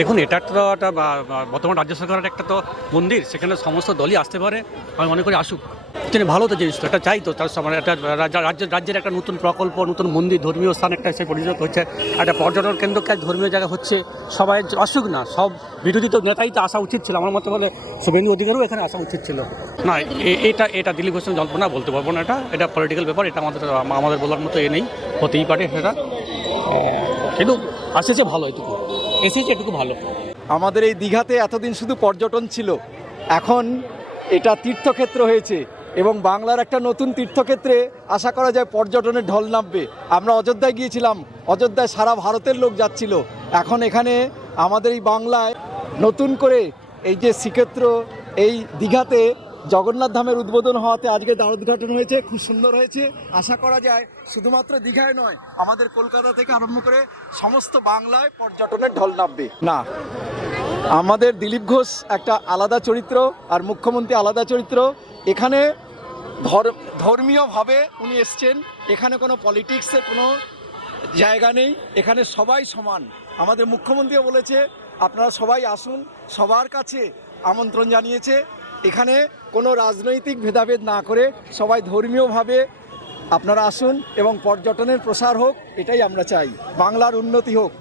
দেখুন, এটা তো একটা বর্তমান রাজ্য সরকারের একটা তো মন্দির, সেখানে সমস্ত দলই আসতে পারে। আমি মনে করি আসুক, তিনি ভালো তো জিনিস তো এটা চাই তো, তার মানে একটা রাজ্যের একটা নতুন প্রকল্প, নতুন মন্দির, ধর্মীয় স্থান একটা সে পরিণত হচ্ছে, একটা পর্যটন কেন্দ্র, ধর্মীয় জায়গা হচ্ছে, সবাই আসুক না, সব বিরোধী তো নেতাই তো আসা উচিত ছিল আমার মতে বলে। শুভেন্দু অধিকারও এখানে আসা উচিত ছিল না। এটা দিলীপ ঘোষের জল্পনা বলতে পারবো না, এটা পলিটিক্যাল ব্যাপার, এটা আমাদের বলার মতো নেই, হতেই পারে সেটা, কিন্তু আসেছে ভালো, এটুকু ভালো। আমাদের এই দীঘাতে এতদিন শুধু পর্যটন ছিল, এখন এটা তীর্থক্ষেত্র হয়েছে এবং বাংলার একটা নতুন তীর্থক্ষেত্রে আশা করা যায় পর্যটনের ঢল নামবে। আমরা অযোধ্যায় গিয়েছিলাম, অযোধ্যায় সারা ভারতের লোক যাচ্ছিল, এখন এখানে আমাদের এই বাংলায় নতুন করে এই যে শ্রীক্ষেত্র, এই দীঘাতে জগন্নাথ ধামের উদ্বোধন হওয়াতে আজকে দ্বার উদ্ঘাটন হয়েছে, খুব সুন্দর হয়েছে। আশা করা যায় শুধুমাত্র দীঘায় নয়, আমাদের কলকাতা থেকে আরম্ভ করে সমস্ত বাংলায় পর্যটনের ঢল নামবে। না, আমাদের দিলীপ ঘোষ একটা আলাদা চরিত্র আর মুখ্যমন্ত্রী আলাদা চরিত্র। এখানে ধর্মীয়ভাবে উনি এসছেন, এখানে কোনো পলিটিক্সের কোনো জায়গা নেই, এখানে সবাই সমান। আমাদের মুখ্যমন্ত্রীও বলেছে আপনারা সবাই আসুন, সবার কাছে আমন্ত্রণ জানিয়েছে। এখানে কোনো রাজনৈতিক ভেদাভেদ না করে সবাই ধর্মীয়ভাবে আপনারা আসুন এবং পর্যটনের প্রসার হোক, এটাই আমরা চাই, বাংলার উন্নতি হোক।